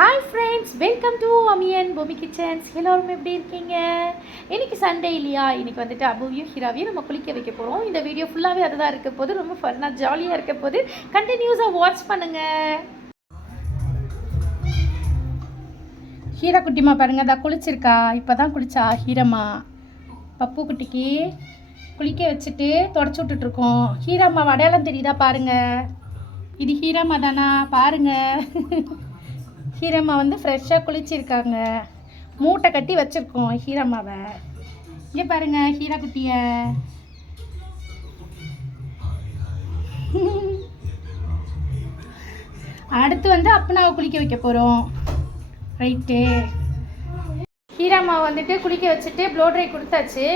Hi friends welcome to அமியன் பூமி kitchens எல்லோரும் எப்படி இருக்கீங்க? இன்னைக்கு சண்டே இல்லையா? இன்னைக்கு வந்துட்டு அபுவியும் ஹீராவையும் நம்ம குளிக்க வைக்க போகிறோம் இந்த வீடியோ ஃபுல்லாகவே அதுதான் இருக்க போது ரொம்ப ஃபன்னாக ஜாலியாக இருக்க போது கண்டினியூஸாக வாட்ச் பண்ணுங்கள் ஹீரா குட்டிமா பாருங்க அதான் குளிச்சிருக்கா? இப்போ தான் குளிச்சா ஹீரம்மா. பப்பு குட்டிக்கு குளிக்க வச்சுட்டு தொடச்சி விட்டுட்ருக்கோம். ஹீராம்மா அடையாளம் தெரியுதா பாருங்கள் இது ஹீராம்மா தானா பாருங்க. ஹீரம்மா வந்து ஃப்ரெஷ்ஷாக குளிச்சிருக்காங்க. மூட்டை கட்டி வச்சுருக்கோம் ஹீரம்மாவை. இங்கே பாருங்கள் ஹீரா குட்டிய அடுத்து வந்து அப்பனாவை குளிக்க வைக்க போகிறோம் ரைட்டு ஹீராமாவை வந்துட்டு குளிக்க வச்சுட்டு ப்ளோ ட்ரை கொடுத்தாச்சு.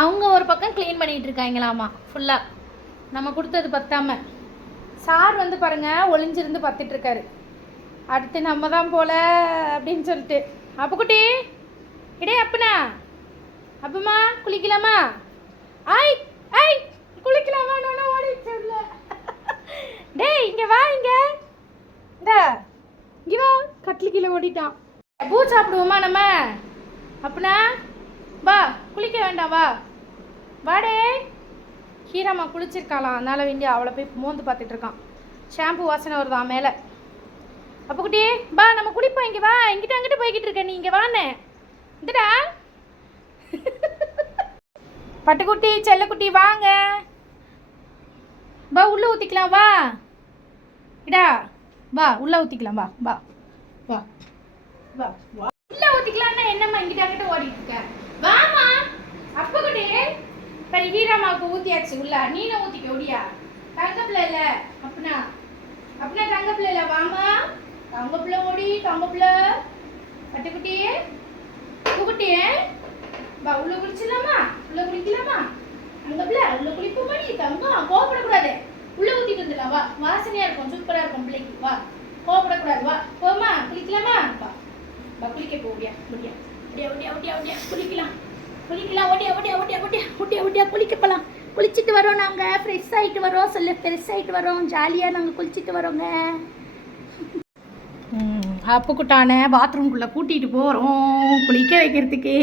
அவங்க ஒரு பக்கம் க்ளீன் பண்ணிகிட்டு இருக்காங்களாமா ஃபுல்லாக நம்ம கொடுத்தது பத்தாமல் சார் வந்து பாருங்கள் ஒளிஞ்சிருந்து பார்த்துட்ருக்காரு அடுத்து நம்ம தான் போல அப்படின்னு சொல்லிட்டு. அப்புக்குட்டி இடே அப்புனா அப்புமா குளிக்கலாமா? ஐ ஐ குளிக்கலாமா? நான் ஓடிட்டு டேய் இங்க வா இங்க. இந்த இங்க வா. கட்டில் கீழே ஓடிட்டான். பூ சாப்பிடுவோமா நம்ம? அப்புனா வா குளிக்க வேண்டாம் வா. வாடே ஹீராமா குளிச்சிருக்காளாம். அதனால வேண்டி அவளை போய் மோந்து பார்த்துட்டு இருக்கான். ஷாம்பு வாசனை வருதான் மேலே. அப்போ குட்டி வா நம்ம குடிப்போம் இங்கே வா. இங்கிட்ட அங்கிட்ட போய்கிட்டு இருக்க நீ இங்கே வானே இந்தடா. பட்டுக்குட்டி செல்லக்குட்டி வாங்க. வா உள்ளே ஊற்றிக்கலாம் வா. இடா வா உள்ளே ஊற்றிக்கலாம் வா வா வா வா. வா உள்ளே ஊற்றிக்கலாம்னா என்னம்மா இங்கிட்ட அங்கிட்ட ஓடிட்டு இருக்க? வாமா அப்போ குட்டி சரி ஹீராமாவுக்கு ஊற்றியாச்சு உள்ள. நீனும் ஊற்றிக்க ஒடியா. தங்க பிள்ளை இல்லை. அப்படின்னா அப்படின்னா தங்க பிள்ளை இல்லை வாமா தங்க பிள்ளை ஓடி தங்க பிள்ளை பட்டுக்குட்டி பூக்குட்டியே. பா உள்ள குளிச்சிடலாமா? உள்ள குளிக்கலாமா? தங்க பிள்ளை உள்ள குளிப்போமா நீ தங்கம் கோவப்படக்கூடாது. உள்ள ஊத்திட்டு வந்துடலாம். வா வாசனையா இருக்கும். சூப்பரா இருக்கும் பிள்ளைக்கு. வா கோவப்படக்கூடாது. வா போமா குளிக்கலாமா? வா பா குளிக்க போ முடியா முடியா ஒட்டியா முடியா ஒட்டியா குளிக்கலாம். குளிக்கலாம். ஓடியா ஓடியா ஓடியா ஓடியா ஓடியா ஓடியா. குளிக்க போகலாம் குளிச்சுட்டு வரோம் நாங்கள் ஃப்ரெஷ் ஆகிட்டு வரோம். சொல்லு ஃப்ரெஷ் ஆகிட்டு வரோம். ஜாலியாக நாங்கள் குளிச்சுட்டு வரோங்க. அப்புக்குட்டான பாத்ரூம்குள்ளே கூட்டிகிட்டு போகிறோம் குளிக்க வைக்கிறதுக்கு.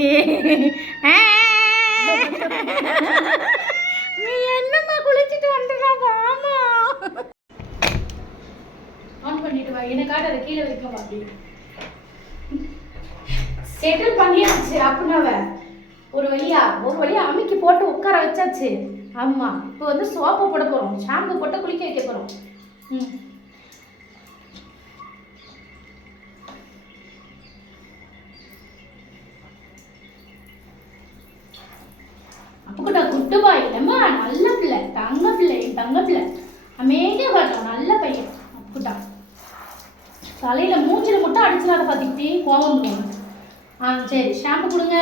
நீ என்னம்மா குளிச்சுட்டு வந்துடா வாமா ஆன் பண்ணிட்டு வா. என்ன அதை கீழே வைக்க அப்படி. செட்டில் பண்ணியாச்சு அப்படின்னாவ ஒரு வழியா ஒரு வழியா அமுக்கி போட்டு உட்கார வச்சாச்சு. ஆமா இப்போ வந்து சோப்பு போட போறோம். ஷாம்பு போட்டு குளிக்க வைக்க போறோம். ம் அப்பக்கூட குட்டு பாய் இல்லைம்மா நல்ல பிள்ளை தங்க பிள்ளை என் தங்க பிள்ளை அமைதியாக வரட்டும் நல்ல பையன் அப்பக்கூட்டா தலையில மூஞ்சில மட்டும் அடிச்சிடாத பார்த்துக்கிட்டே கோவம் போகணும் ஆ சரி ஷாம்பு கொடுங்க.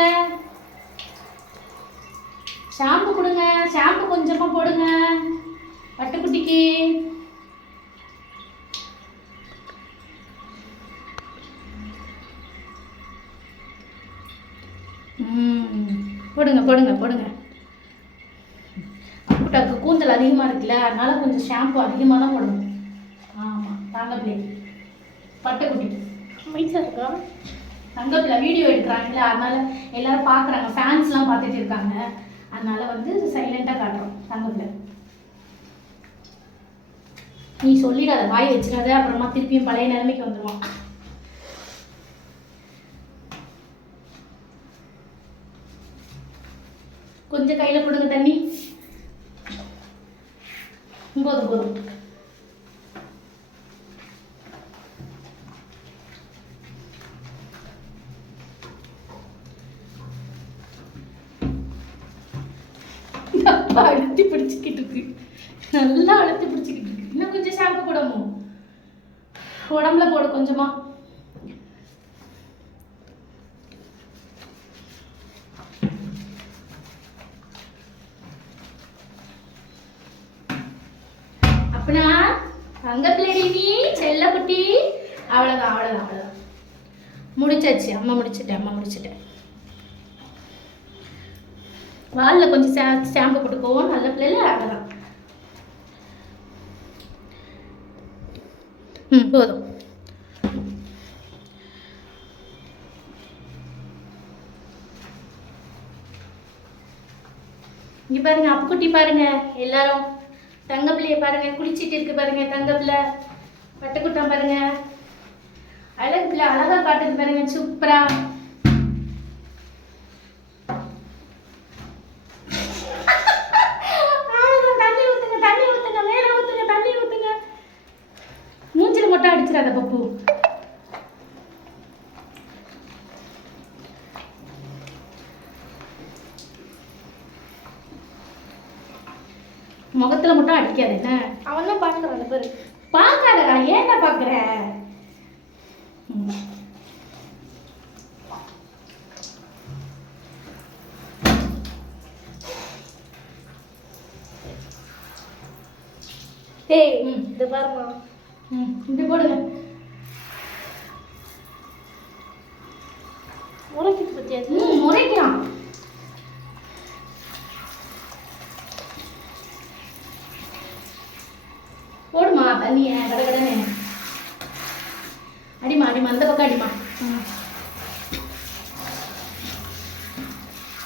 ஷாம்பு கொடுங்க. ஷாம்பு கொஞ்சமாக போடுங்க. பட்டுக்குட்டிக்கு. ம் போடுங்க போடுங்க போடுங்க. அப்புட்டாக்கு கூந்தல் அதிகமாக இருக்குல்ல அதனால கொஞ்சம் ஷாம்பு அதிகமாக தான் போடணும். ஆமாம் தாங்க பிள்ளை பட்டுக்குட்டி. அமைச்சா இருக்கா? தங்கப்பில் வீடியோ எடுக்கிறாங்கல்ல அதனால எல்லாரும் பார்க்குறாங்க ஃபேன்ஸ்லாம் பார்த்துட்டு இருக்காங்க. அதனால வந்து சைலண்டாக காட்டுறோம் தங்கப்பில் நீ சொல்லிடாத வாய் வச்சிடாத அப்புறமா திருப்பியும் பழைய நிலைமைக்கு வந்துடுவான் கொஞ்சம் கையில் கொடுங்க தண்ணி போதும் போதும் அப்பா அழுத்தி பிடிச்சிக்கிட்டு இருக்கு நல்லா அழுத்தி பிடிச்சிக்கிட்டு இருக்கு இன்னும் கொஞ்சம் ஷாம்பு போடணும் உடம்புல போடு கொஞ்சமா. அப்பனா தங்க பிள்ளைடி நீ செல்ல குட்டி. அவ்வளோதான் அவ்வளோதான் அவ்வளோதான் முடிச்சாச்சு அம்மா முடிச்சிட்டேன் அம்மா முடிச்சிட்டேன் வாலில் கொஞ்சம் ஸ்டாம்பு ஷாம்பு போட்டுக்குவோம் நல்ல பிள்ளைல அவ்வளோதான் ம் போதும். இங்கே பாருங்க அப்புக்குட்டி பாருங்க எல்லாரும். தங்க பாருங்க குளிச்சிட்டு இருக்கு பாருங்க தங்கப்பிள்ளை பட்டுக்குட்டம் பாருங்க. அழகு பிள்ளை அழகா காட்டுது பாருங்க சூப்பரா. மொட்டை அடிச்சிடாத பப்பு முகத்துல மட்டும் அடிக்காத என்ன? அவன் தான் பார்க்குறான் அந்த பேர். பார்க்காதடா ஏன்டா பார்க்குற? டேய் ம். இது பாருமா ம் இப்படி போடுங்க. உரைக்கிட்டு பத்தியா அது? ம் முறைக்கிறான் போடுமா தண்ணிய கடகடனே அடிமா அடிமா அந்த பக்கம் அடிமா ம்.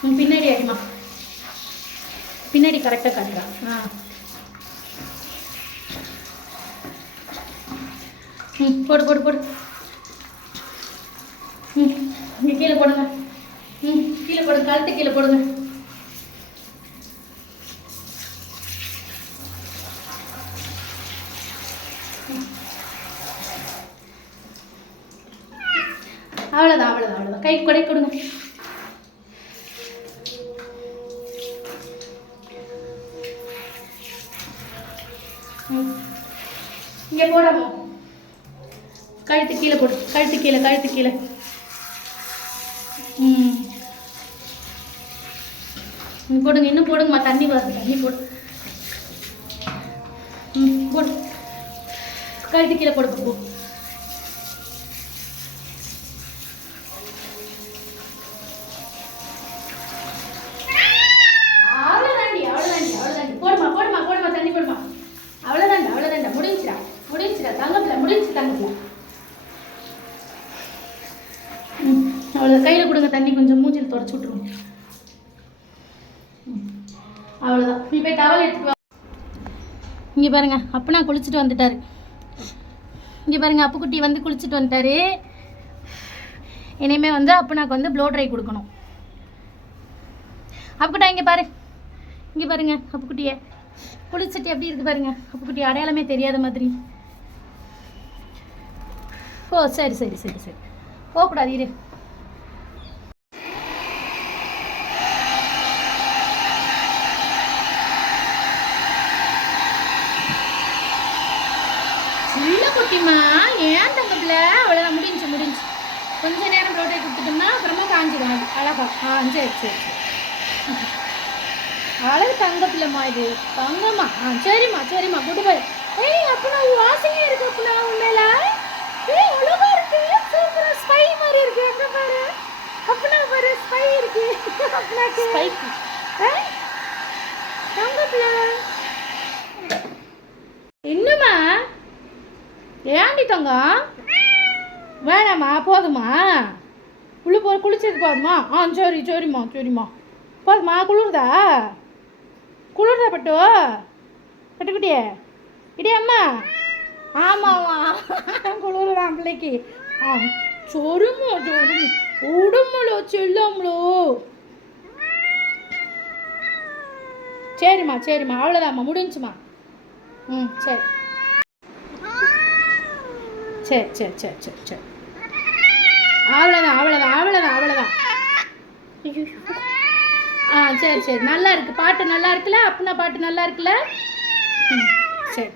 ம், பின்னாடி அடிமா பின்னாடி கரெக்டாக காட்டுறான் ஆ ம் போடு போடு போடு. ம் இங்கே கீழே போடுங்க. ம் கீழே போடுங்க கழுத்து கீழே போடுங்க. அவ்வளோதான் அவ்வளோதான் அவ்வளோதான் கை கொடை கொடுங்க ம் இங்கே போடாமோ கழுத்து கீழே போடு. கழுத்து கீழே கழுத்து கீழே. ம். ம், போடுங்க இன்னும் போடுங்கம்மா தண்ணி வருது தண்ணி போடு. ம் போடு. கழுத்து கீழே போடு போ. வச்சு விட்ருவோம் அவ்வளோதான் நீ போய் டவல் எடுத்துட்டு வா. இங்கே பாருங்க அப்பனா குளிச்சுட்டு வந்துட்டாரு. இங்கே பாருங்க அப்புக்குட்டி வந்து குளிச்சுட்டு வந்துட்டாரு. இனிமே வந்து அப்பனாக்கு வந்து ப்ளோ ட்ரை கொடுக்கணும். அப்புக்குட்டா இங்கே பாரு. இங்கே பாருங்க அப்புக்குட்டியை. குளிச்சுட்டு எப்படி இருக்கு பாருங்க. அப்புக்குட்டி அடையாளமே தெரியாத மாதிரி. ஓ சரி சரி சரி சரி. போகக்கூடாது இரு சின்ன குட்டிமா ஏன் தங்கப்பில் அவ்வளோதான் முடிஞ்சு முடிஞ்சு கொஞ்ச நேரம் ரோட்டை கொடுத்துட்டோம்னா அப்புறமா காஞ்சிடும். அது அழகா. ஆ சரி சரி சரி அழகு தங்க பிள்ளைம்மா இது. தங்கம்மா. ஆ சரிம்மா சரிம்மா. குட் பை ஏய் அப்பனா வாசனையா இருக்கு அப்பனா உண்மையில ஏய் அழகா இருக்கு. சூப்பரா ஸ்பை மாதிரி இருக்கு. எங்க பாரு. அப்பனா பாரு ஸ்பை இருக்கு. அப்பனாக்கு. Spiky. ஏய் தங்க பிள்ளை இன்னுமா ஏண்டி தங்கம்? வேணாம்மா போதுமா உள்ளே போ குளிச்சது போதுமா ஆ சரி சரிம்மா சரிம்மா. போதுமா குளிர்தா? குளிருதா பட்டு? பட்டுக்குட்டியே? இடி அம்மா. ஆமாம்மா. குளிருதான் பிள்ளைக்கு. ஆ சொருமோ சொருமோ. உடம்புலோ செல்லாமலோ. சரிம்மா சரிம்மா. அவ்வளோதாம்மா முடிஞ்சுமா? ம் சரி. சரி சரி சரி சரி சரி. அவ்வளோதான் அவ்வளோதான் அவ்வளோதான் அவ்வளோதான் ஆ சரி சரி. நல்லா இருக்கு. பாட்டு நல்லா இருக்குல்ல? அப்பனா பாட்டு நல்லா இருக்குல்ல? ம் சரி.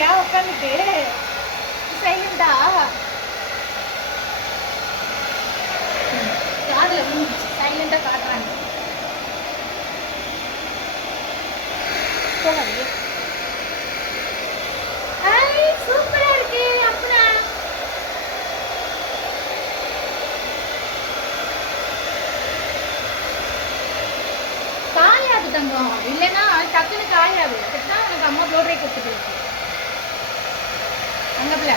அழகா உட்காந்துட்டு சைலண்டா காதுல விழுந்துச்சு சைலண்டா காட்டுறாங்க. போகாதே. சூப்பரா இருக்கு அப்பனா? காயாது தங்கம். இல்லைன்னா டக்குன்னு காயாது அதுக்கு தான் உனக்கு அம்மா ப்ளோ ட்ரை கொடுத்துட்டு இருக்கு அங்க பிள்ளை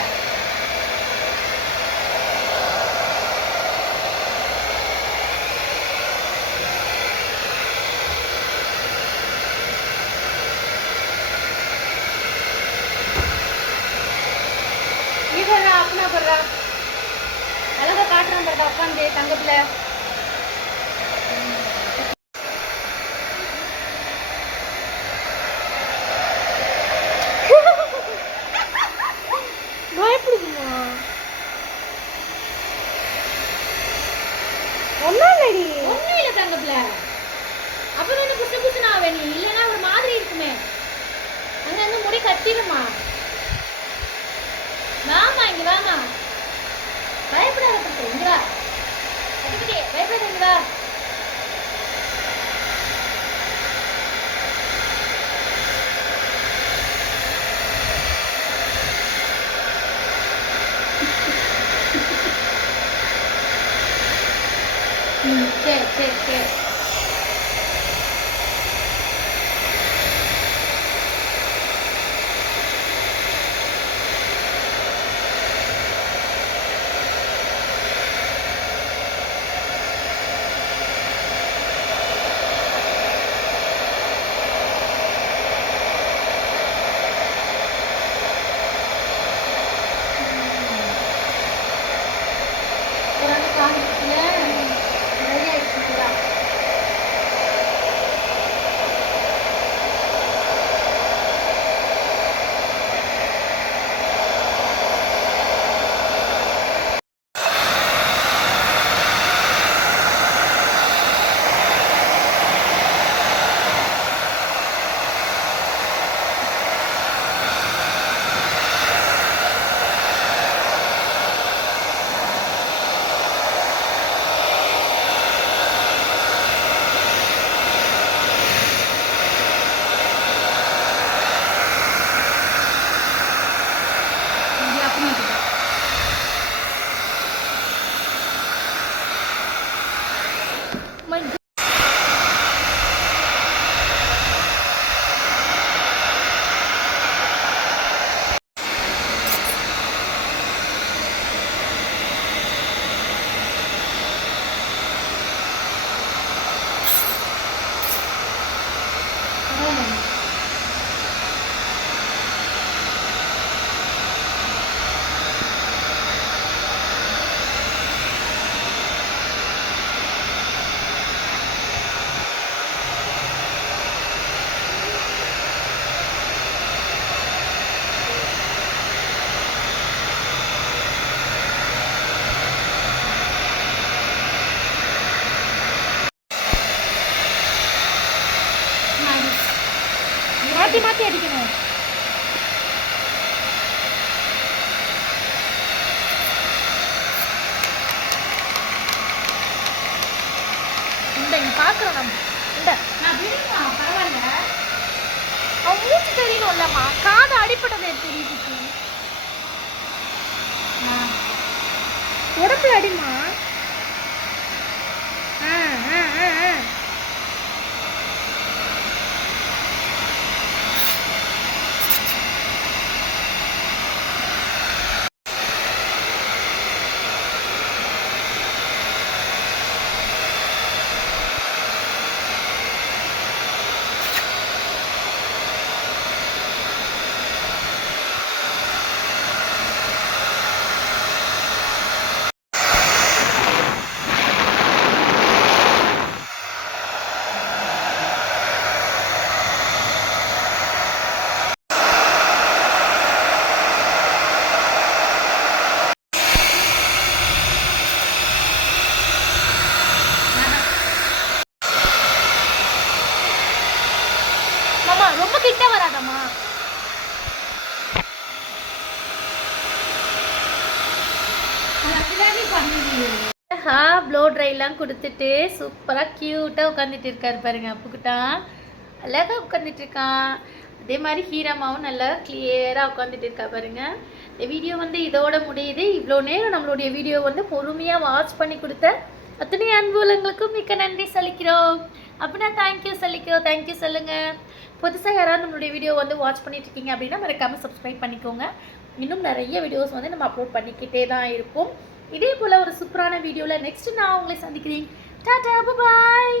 இவரா அப்பனா காட்டுறான் உட்காந்து தங்க பிள்ளை பயப்படுதுமா ஒன்னாடி ஒண்ணும் இல்ல தங்க பிள்ளை அப்புறம் என்ன புசு புசுன்னு ஆவே நீ இல்லைன்னா ஒரு மாதிரி இருக்குமே அங்க இருந்து முடி கட்டிடுமா வாமா இங்க வாமா பயப்படாத பட்டு இங்க வா கட்டிக்கிட்டே பயப்படாத இங்க வா ம் சரி சரி சரி மாற்றி மாத்தி அடிக்கணும். இந்த இங்க பாக்குறோம் நம்ம. இந்த. நான் விடுமா பரவாயில்ல. அவன் மூச்சு தெரியணும் இல்லம்மா. காது அடிப்பட்டது தெரியுது உடம்புல அடிமா ஆ ஆ ஆ ஆ மாமா ரொம்ப கிட்ட வராதம்மா அழகா ப்ளோ ட்ரைலாம் கொடுத்துட்டு சூப்பராக க்யூட்டாக உட்காந்துட்டு இருக்காரு பாருங்க அப்புக்கிட்டா. அழகாக உட்காந்துட்டு இருக்கான் அதே மாதிரி ஹீராமாவும் நல்லா கிளியராக உட்காந்துட்டு இருக்கா பாருங்க. இந்த வீடியோ வந்து இதோட முடியுது. இவ்வளோ நேரம் நம்மளுடைய வீடியோ வந்து பொறுமையாக வாட்ச் பண்ணி கொடுத்த அத்தனை அன்புலங்களுக்கும் மிக்க நன்றி சொல்லிக்கிறோம். அப்படின்னா தேங்க்யூ சொல்லிக்கிறோம். தேங்க்யூ சொல்லுங்கள் புதுசாக யாராவது நம்மளுடைய வீடியோ வந்து வாட்ச் பண்ணிட்டு இருக்கீங்க அப்படின்னா மறக்காமல் சப்ஸ்கிரைப் பண்ணிக்கோங்க. இன்னும் நிறைய வீடியோஸ் வந்து நம்ம அப்லோட் பண்ணிக்கிட்டே தான் இருப்போம். இதே போல் ஒரு சூப்பரான வீடியோவில் நெக்ஸ்ட் நான் உங்களை சந்திக்கிறேன். டாடா பாய்